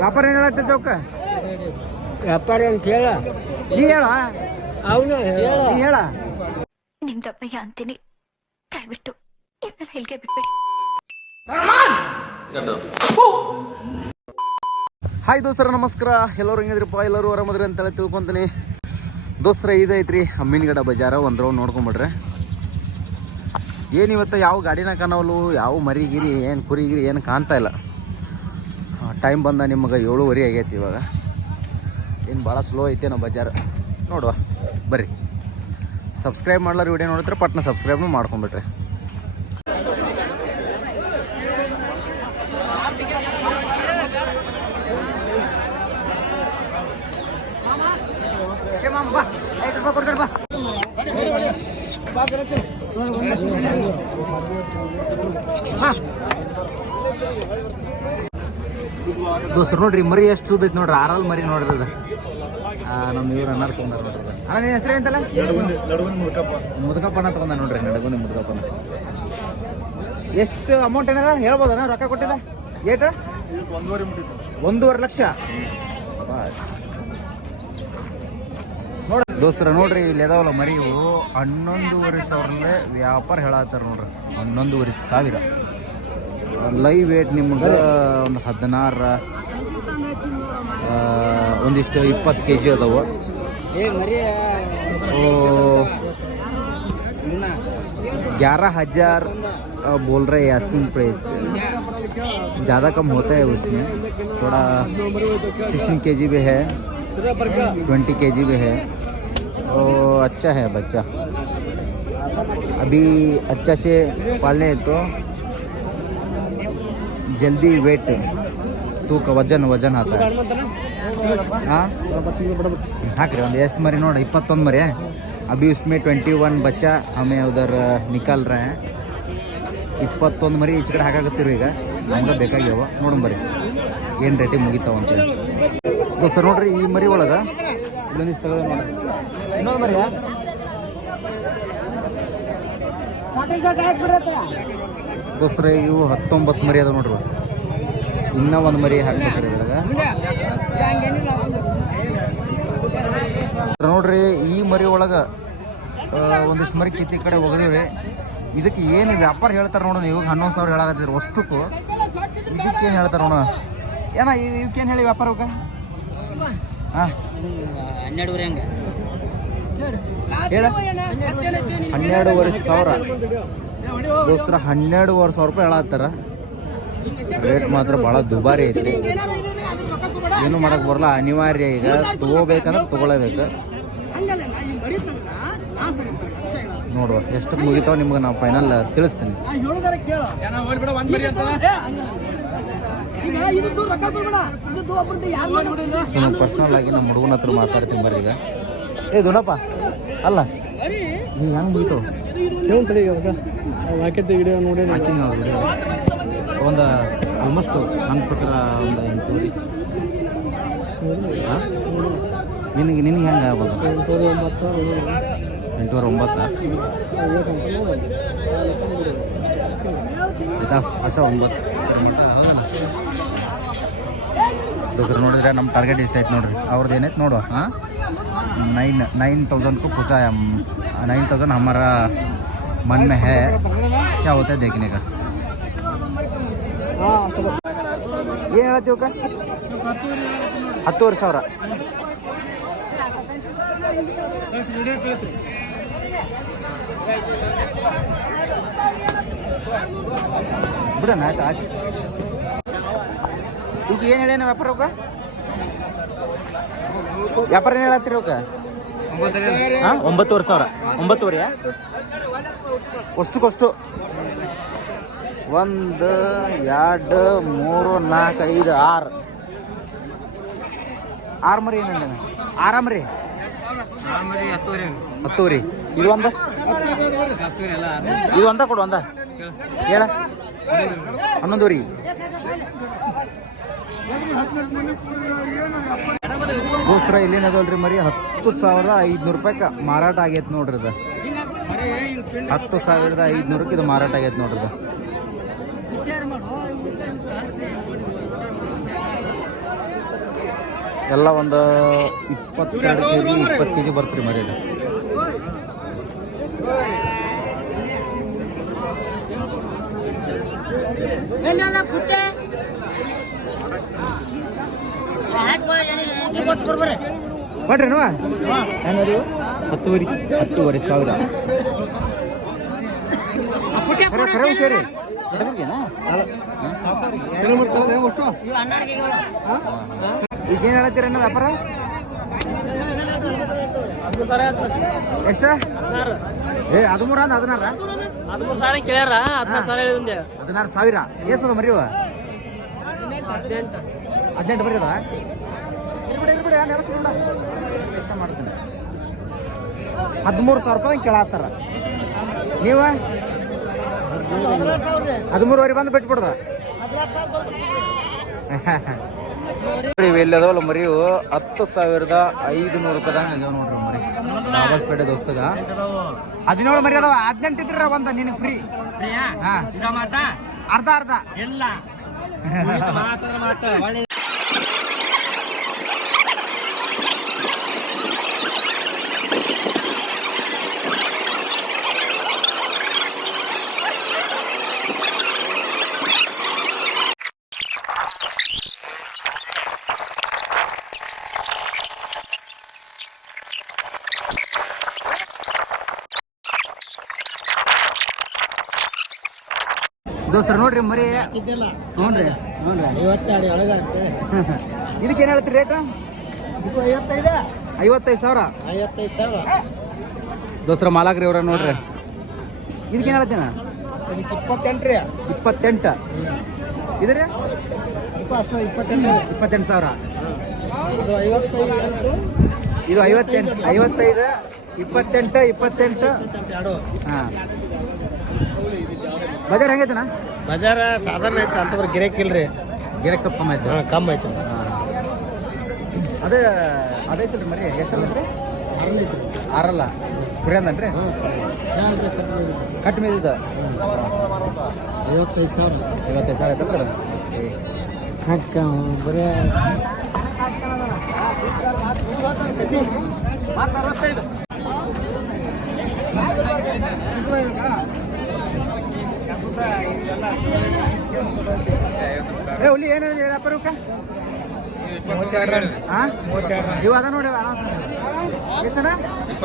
ವ್ಯಾಪಾರ ಏನು ಹೇಳತ್ತೆ ಚೌಕ? ವ್ಯಾಪಾರ ಅಂತ ಹೇಳ ನೀ ಹೇಳ, ಅವನು ಹೇಳ. ನಿಮ್ದಪ್ಪಯ್ಯ ಅಂತೀನಿ, ದಯವಿಟ್ಟು ಇದನ್ನ ಹೇಳಿಕೆ ಬಿಟ್ಬಿಡಿ. ಹಾಯ್ ದೋಸ್ತರ, ನಮಸ್ಕಾರ. ಎಲ್ಲರೂ ಹೆಂಗಿದ್ರಪ್ಪ? ಎಲ್ಲರೂ ಆರಾಮದ್ರಿ ಅಂತೇಳಿ ತಿಳ್ಕೊತೀನಿ. ದೋಸ್ತರ ಇದೈತ್ರಿ ಅಮ್ಮಿನಗಡ ಬಜಾರ. ಒಂದು ರೌಂಡ್ ನೋಡ್ಕೊಂಬಿಡ್ರೆ ಏನಿವತ್ತು ಯಾವ ಗಾಡಿನ ಕಾಣವಲ್ಲು, ಯಾವ ಮರಿಗಿರಿ ಏನು ಕುರಿಗಿರಿ ಏನು ಕಾಣ್ತಾ ಇಲ್ಲ. ಟೈಮ್ ಬಂದ ನಿಮಗೆ 7:30 ಆಗೈತಿ. ಇವಾಗ ಏನು ಭಾಳ ಸ್ಲೋ ಐತೇನೋ ಬಜಾರ್. ನೋಡುವ ಬರ್ರಿ. ಸಬ್ಸ್ಕ್ರೈಬ್ ಮಾಡ್ಲಾರ ವಿಡಿಯೋ ನೋಡಿದ್ರೆ ಪಟ್ನ ಸಬ್ಸ್ಕ್ರೈಬ್ನು ಮಾಡ್ಕೊಂಬಿಟ್ರಿ. ಕೊಡ್ತಾರೆ ಬಾ. ದೋಸ್ತರು ನೋಡ್ರಿ, ಮರಿ ಎಷ್ಟು ಸೂದೈತಿ ನೋಡ್ರಿ. ಆರಲ್ ಮರಿ ನೋಡ್ರಿ ಅದು. ನಮ್ಮ ಇವ್ರು ಅನ್ನಾರು ತೊಗೊಂಡಾರ ನೋಡ್ರಿ. ಅಣ್ಣ ನಿನ್ನ ಹೆಸರು ಎಂತಲ್ಲ? ಮುದುಕಪ್ಪನ ತೊಗೊಂಡ ನೋಡ್ರಿ. ನಡಗುನಿ ಮುದುಕಪ್ಪನ. ಎಷ್ಟು ಅಮೌಂಟ್ ಏನದ ಹೇಳ್ಬೋದಣ್ಣ? ರೊಕ್ಕ ಕೊಟ್ಟಿದ ಏಟ? 1.5 ಲಕ್ಷ. ನೋಡ್ರಿ ದೋಸ್ತರ, ನೋಡ್ರಿ ಇಲ್ಲಿ ಎದಾವಲ್ಲ ಮರಿ. ಇವು 11,500 ವ್ಯಾಪಾರ ಹೇಳತ್ತಾರ ನೋಡ್ರಿ. 11,500 ಲೈವ್ ವೇಟ್ ನಿಮ್ಗೆ ಒಂದು 16, ಒಂದಿಷ್ಟು 20 kg ಅದಾವು. 11,000 बोल रहे हैं आस्किंग प्राइस. ज़्यादा कम होता है उसमें. थोड़ा 16 kg भी है, 20 kg भी है. और अच्छा है बच्चा. अभी अच्छा से पालने तो जल्दी वेट तूक वजन आता है. हाँ हाक्री ಒಂದು ಎಷ್ಟು मरी नोड़ 21 मरी है. अभी उसमें 21 बच्चा हमें उधर निकाल रहे हैं. 21 मरी ಈಚೆ ಕಡೆ ಹಾಕಾಗತ್ತೀರಿ. ಈಗ ನಮ್ಗೆ ಬೇಕಾಗ್ಯಾವ. ನೋಡೋಣ ಬರ್ರಿ ಏನು ರೇಟಿಗೆ ಮುಗಿತಾವ ಅಂತೇಳಿ. ದೋಸ್ತ ನೋಡ್ರಿ, ಈ ಮರಿ ಒಳಗೆ ಇಲ್ಲೊಂದಿಷ್ಟು ತಗೋದು ನೋಡ್ರಿ. ಇನ್ನೊಂದು ಮರಿಯಾ ದೋಸ್ತರ, ಇವು 19 ಮರಿ ಅದಾವ ನೋಡ್ರಿ. ಇನ್ನೂ ಒಂದು ಮರಿ ಹಾಕ್ಬೇಕ್ರಿ ಇದ್ರಾಗ. ನೋಡ್ರಿ, ಈ ಮರಿ ಒಳಗೆ ಒಂದಿಷ್ಟು ಮರಿ ಕಿತ್ತಿ ಕಡೆ ಹೋಗದೇವೆ. ಇದಕ್ಕೆ ಏನು ವ್ಯಾಪಾರ ಹೇಳ್ತಾರೆ ನೋಡೋಣ. ಇವಾಗ 11,000 ಹೇಳಾಕತ್ತಿದ್ರು ಅಷ್ಟಕ್ಕೂ. ಇದಕ್ಕೇನು ಹೇಳ್ತಾರೆ ನೋಡೋಣ. ಏನ ಇವಕ್ಕೇನು ಹೇಳಿ ವ್ಯಾಪಾರ? ಇವಾಗ ಹಾಂ 12 ಹೆಂಗೆ ಹೇಳ? 12,500 ದೋಸ್ತರ. 12,500 ರೂಪಾಯಿ ಹೇಳತ್ತಾರ. ರೇಟ್ ಮಾತ್ರ ಭಾಳ ದುಬಾರಿ ಐತಿ. ಏನು ಮಾಡಕ್ಕೆ ಬರಲ್ಲ, ಅನಿವಾರ್ಯ. ಈಗ ತಗೋಬೇಕಂದ್ರೆ ತಗೊಳ್ಳೇಬೇಕು. ನೋಡುವ ಎಷ್ಟಕ್ಕೆ ಮುಗಿತಾವ ನಿಮ್ಗೆ ನಾವು ಫೈನಲ್ ತಿಳಿಸ್ತೀನಿ. ಪರ್ಸನಲ್ ಆಗಿ ನಮ್ಮ ಹುಡುಗನ ಹತ್ರ ಮಾತಾಡ್ತೀನಿ ಬರ್ರಿ. ಈಗ ದೊಡ್ಡಪ್ಪ ಅಲ್ಲ, ನೀವು ಹೆಂಗೆ ಮುಗಿತಾವ ಒಂದು ಆಲ್ಮೋಸ್ಟ್ ನನ್ನ ಪ್ರಕಾರ ಒಂದು 8 ನಿನಗೆ ಹೆಂಗೆ ಆಗ್ಬೋದು? 8,900 ಆಯ್ತಾ? ಅಷ್ಟ 9 ದೋಸ್ರು ನೋಡಿದ್ರೆ ನಮ್ಮ ಟಾರ್ಗೆಟ್ ಇಷ್ಟ ಐತೆ ನೋಡ್ರಿ. ಅವ್ರದ್ದು ಏನೈತೆ ನೋಡುವ. ಹಾಂ 9,000 को पूछा है. 9,000 हमारा मन में है. क्या होता है देखने का. ಏನು ಹೇಳ್ತೀವಕ್ಕ? 10,500. ಬಿಡೋಣ ಆಯ್ತು. ಆಯ್ತು ಈಗ ಏನು ಹೇಳೇನ ವ್ಯಾಪಾರ? ವ್ಯಾಪಾರ ಏನು ಹೇಳತ್ತೀರಿ? ಅವಕ್ಕ 9,500. 9,500 ಅಷ್ಟಕ್ಕಷ್ಟು. 1 2 3 4 5 6 ಮರಿ. ಏನಂದ 6 ಮರಿ? 10,000. ಇದು ಒಂದು ಕೊಡು. ಒಂದ ಹೇಳ 11,000. ದೋಸ್ತರ ಇಲ್ಲೇನದಲ್ರಿ ಮರಿ 10,500 ರೂಪಾಯಿಗೆ ಮಾರಾಟ ಆಗೈತೆ ನೋಡ್ರಿ. ಅದು 10,500 ಇದು ಮಾರಾಟ ಆಗೈತೆ ನೋಡ್ರಿ. ಎಲ್ಲ ಒಂದು 22 kg 20 kg ಬರ್ತೀರಿ ಮರಿ ಇದು. ಕೊಡ್ರಿ ನೀವ ಹತ್ತುವರೆ ಸಾವಿರ ಕರೆ ಸೇರಿ ಈಗ ಏನು ಹೇಳತ್ತೀರ ನೀವು ವ್ಯಾಪಾರ ಎಷ್ಟ 13 16 16 ಕೇಳ್ಯಾರ 16 ಹೇಳಿದ್ದೆ 16,000 ಎಷ್ಟದ ಮರಿವ 18 ಬರೀ ಅದ ಇರ್ಬಿಡಿ ನೆನಸ್ಕೊಂಡ ಇಷ್ಟ ಮಾಡ್ತೀನಿ 13,000 ರೂಪಾಯಿ ಕೇಳತ್ತಾರ ನೀವ 13,000 ಬಂದು ಬಿಟ್ಬಿಡ್ದ ಇವೆಲ್ಲದವಲ್ಲ ಮರಿವು 10,500 ರೂಪಾಯಿದಾಗ ಆಗ್ಯಾವ ನೋಡ್ರಿ ಮರಿ ಬಾಬಾಸ್ಪೇಟೆ ದೋಸ್ತಗ 17 ಮರಿ ಅದಾವ 18 ಇದ್ರ ಬಂದ ನಿನಗೆ ಫ್ರೀ ಅರ್ಧ ಇಲ್ಲ ದೋಸ್ತರು ನೋಡ್ರಿ ಮರಿ ನೋಡ್ರಿ 52 ಒಳಗ ಅಂತ ಇದಕ್ಕೆ ಏನು ಹೇಳ್ತೀರಿ ರೇಟ್ 55,000 ದೋಸ್ತರ ಮಾಲಾಕ್ರಿ ಅವ್ರ ನೋಡ್ರಿ ಇದಕ್ಕೆ ಏನು ಹೇಳ್ತೇನ 28 ರೀ 28 ಇದ್ರಿ ಅಷ್ಟ 28,000 ಇದು 55 28 ಹಾಂ ಬಜಾರ್ ಹೆಂಗೈತನ ಬಜಾರ ಸಾಧಾರಣ ಐತ್ರ ಅಂತ ಗಿರಾಕಿ ಇಲ್ರಿ ಗಿರಾಕಿ ಸ್ವಲ್ಪ ಕಮ್ಮಿ ಆಯ್ತು ಕಮ್ಮಿ ಐತಿ ಅದೈತಿಲ್ರಿ ಮರಿ ಎಷ್ಟು ಐತ್ರಿ 6 ಕುರಿಯಂದನ್ರಿ ಕಟ್ ಮೇದಿದ್ದ 55,000 ಐತಲ್ರಿ ಅಕ್ಕ ಬರೇ ಹುಲಿ ಏನು ವ್ಯಾಪಾರ ಇವ ಅದ ನೋಡಿ ಎಷ್ಟಣ್ಣ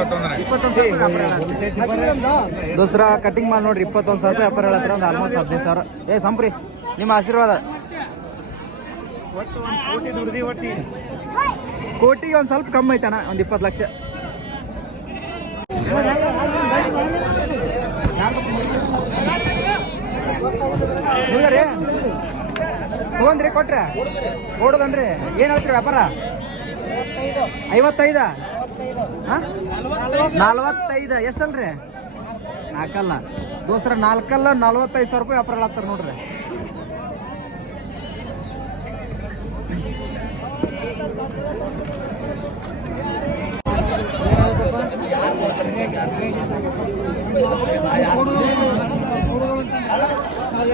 21 ದೋಸ್ರ ಕಟಿಂಗ್ ಮಾಡಿ ನೋಡ್ರಿ 21,000 ವ್ಯಾಪಾರ ಹೇಳತ್ರ ಒಂದು ಆಲ್ಮೋಸ್ಟ್ 15,000 ಸಂಪ್ರಿ ನಿಮ್ಮ ಆಶೀರ್ವಾದ ಕೋಟಿಗೆ ಒಂದು ಸ್ವಲ್ಪ ಕಮ್ಮಿ ಐತಣ್ಣ ಒಂದು 20 ಲಕ್ಷ ರೀ ತಗೊಂಡ್ರಿ ಕೊಟ್ರೆ ಓಡೋದನ್ರಿ ಏನು ಹೇಳ್ತೀರಿ ವ್ಯಾಪಾರ 55 45 ಎಷ್ಟಲ್ರಿ 4 ದೋಸ್ರ 45,000 ರೂಪಾಯಿ ವ್ಯಾಪಾರ ಹೇಳತ್ತಾರ ನೋಡ್ರಿ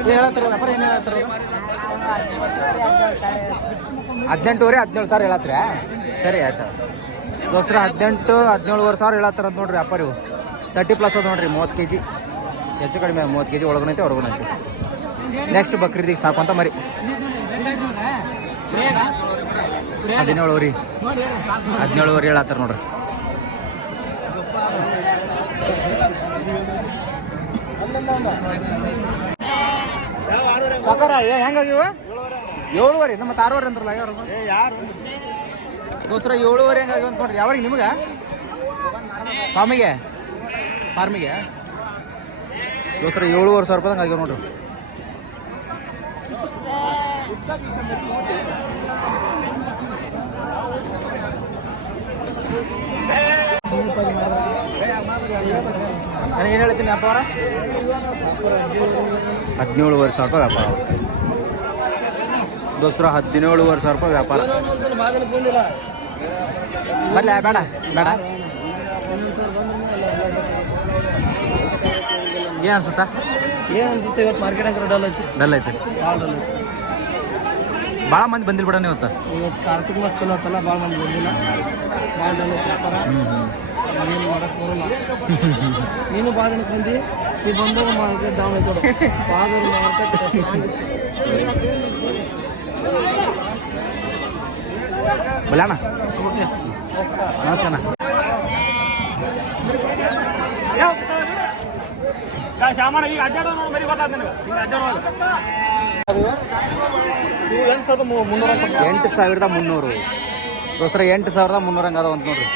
ಹೇಳತ್ತಾರ ವ್ಯಾಪಾರ ಏನು ಹೇಳತ್ತಾರ 18,000 ಹೇಳತ್ರಿ ಸರಿ ಆಯ್ತು ದೋಸ್ರ 17,000 ಹೇಳತ್ತಾರ ಅಂತ ನೋಡ್ರಿ ವ್ಯಾಪಾರ ಇವು 30+ ಅದ ನೋಡ್ರಿ 30 kg ಹೆಚ್ಚು ಕಡಿಮೆ 30 kg ಒಳಗನೈತೆ ಹೊರಗನೈತೆ ನೆಕ್ಸ್ಟ್ ಬಕ್ರೀದಿಗೆ ಸಾಕು ಅಂತ ಮರಿ 17,000 ಹೇಳತ್ತಾರ ನೋಡ್ರಿ ಸಾಕಾರ ಹೆಂಗಾಗಿವ 7,500 ನಮ್ಮ 6,500 ಅಂದ್ರಲ್ಲ ಯಾರು ದೋಸ್ರ 7,500 ಹೆಂಗಾಗಿವ ಅಂತ ನೋಡ್ರಿ ಯಾವಾಗ ನಿಮ್ಗೆ ಫಾರ್ಮಿಗೆ ದೋಸ್ರ 7,500 ರೂಪಾಯಿ ಆಗಿವ ನೋಡ್ರಿ ಏನು ಹೇಳ್ತೀನಿ ವ್ಯಾಪಾರ 17,000 ರೂಪಾಯಿ ವ್ಯಾಪಾರ ದೋಸ್ರ 17,000 ರೂಪಾಯಿ ವ್ಯಾಪಾರ ಬರ್ಲ ಬೇಡ ಏನು ಅನ್ಸುತ್ತಾ ಇವತ್ತು ಮಾರ್ಕೆಟ್ ಡಲ್ ಐತಿ ಡಲ್ ಐತೆ ಭಾಳ ಮಂದಿ ಬಂದಿಲ್ಲ ಬಿಡ ಇವತ್ತು. ಇವತ್ತು ಕಾರ್ತಿಕ್ ಮಾಸ ಚಲೋ ಆತಲ್ಲ, ಭಾಳ ಮಂದಿ ಬಂದಿಲ್ಲ, ಭಾಳ ಜನ ವ್ಯಾಪಾರ ಏನು ಮಾಡಕ್ಕೆ ಬರೋಲ್ಲ. ನೀನು ಭಾಳ ಜನಕ್ಕೆ ಬಂದು ನೀ ಬಂದಾಗ ಮಾರ್ಕೆಟ್ ಡೌನ್ ಆಯ್ತು, ಭಾಳ ಮಾರ್ಕೆಟ್ ಬಲ್ಯಾಣ ಓಕೆ ನಮಸ್ಕಾರ. ನಮಸ್ಕಾರ. ಈಗ ಅಡ್ಡಾಡೋನು ಬರೀ ಗೊತ್ತಾದ ನನಗೆ. ಈಗ ಅಡ್ಡಾಡೋದು 8,300 ದೋಸ್ರ 8,300 ಹಂಗೆ ಅದಾವ ಅಂತ ನೋಡ್ರಿ.